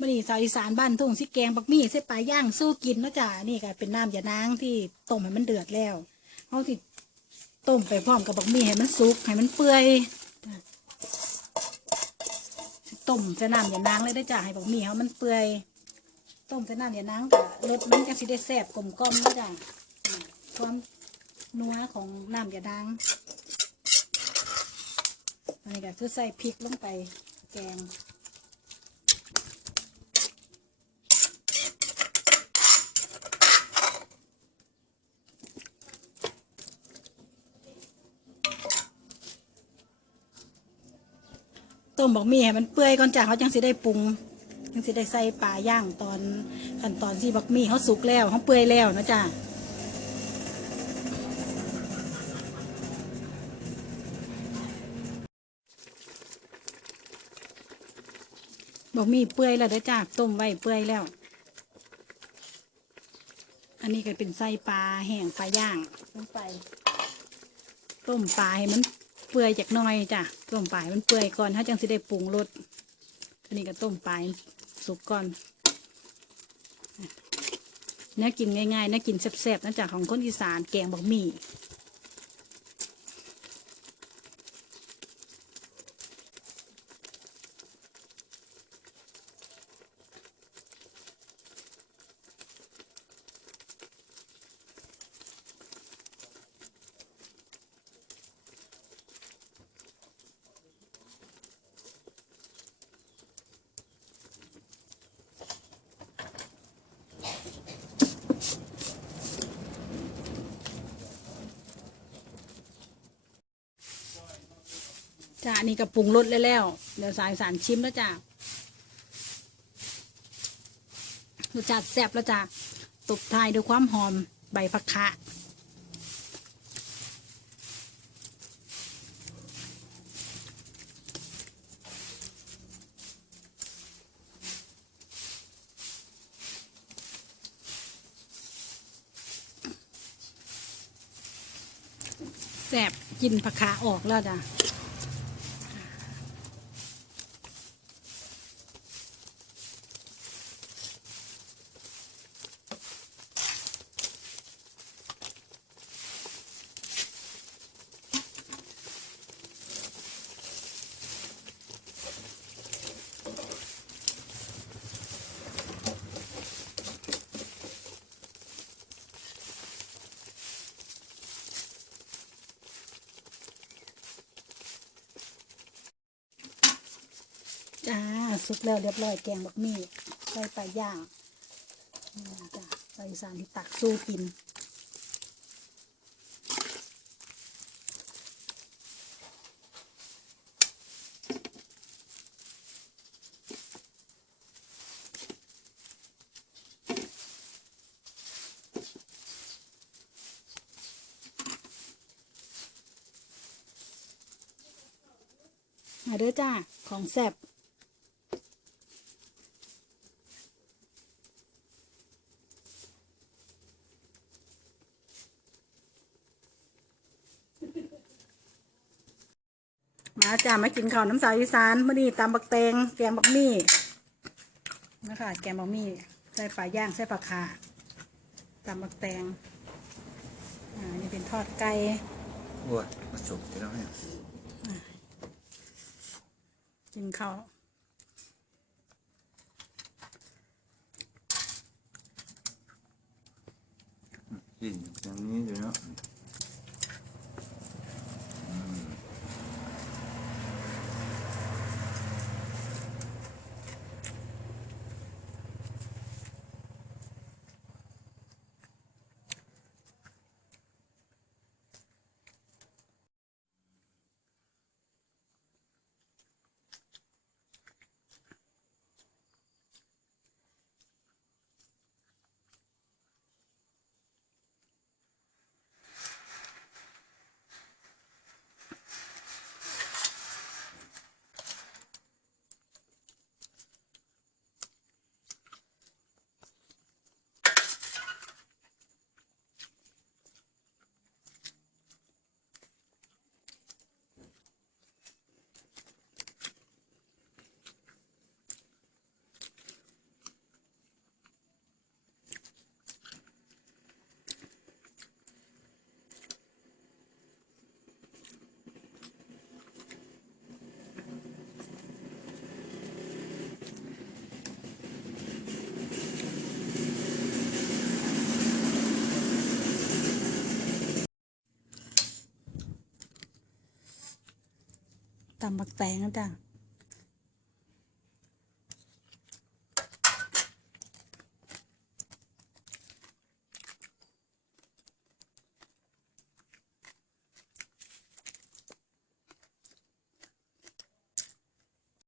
มื่อนี้สาวอีสานบ้านทุ่งสิแกงบักมี่ใส่ปลาย่างสู้กินเนาะจ้ะนี่ก็เป็นน้ำยานางที่ต้มให้มันเดือดแล้วเขาที่ต้มไปพร้อมกับบักมี่ให้มันสุกให้มันเปื่อยต้มใส่น้ำยานางเลยได้จ้ะให้บักมี่เขามันเปื่อยต้มใส่น้ำยานางกับรสมันจะสิได้แซ่บกลมกล่อมเนาะจ้ะอ่าความนัวของน้ำยานางอันนี้ก็คือใส่พริกลงไปแกง ต้มบอกมีให้มันเปื่อยก่อนจ้ะเขาจังสิได้ปรุงจังสิได้ใส่ปลาย่างตอนขั้นตอนที่บักมี่เขาสุกแล้วเขาเปื่อยแล้วนะจ้ะบอกมีเปื่อยแล้วเด้อจ้ะต้มไว้เปื่อยแล้ว อันนี้ก็เป็นไส้ปลาแห้งปลาย่างลงไป ต้มปลาให้มัน เปื่อยจากน้อยจ้ะต้มปลายมันเปื่อยก่อนถ้าจังสิได้ปรุงรสทีนี้ก็ต้มปลายสุกก่อนเนื้อกินง่ายๆเนื้อกินแซ่บๆนะจ๊ะของคนอีสานแกงบักหมี่ จ้ะอันนี้ก็ปรุงรสแล้วแล้ว เดี๋ยวสายสารชิมแล้วจ้ะรสชาติแซ่บแล้วจ้ะตบท้ายด้วยความหอมใบผักคะแซ่บกินผักคะออกแล้วจ้ะ จ้าสุกแล้วเรียบร้อยแกงบักมี่ใส่ปลาย่างนี่นะจ้าไปสานที่ตักสู้กินมาเด้อจ้า ของแซ่บ มาจ้ามากินข้าวน้ำสาวอีสานมื่อนี้ตำบักแตงแกงบักมี่นะคะแกงบักมี่ใส่ปลาย่างใส่ปลาขาตำบักแตงอ่านี่เป็นทอดไก่โอ้ยมาสุกที่เราเนี่ยกินข้าวกินอย่างนี้อยู่เนาะ ตำบักแตงนะจ้ะ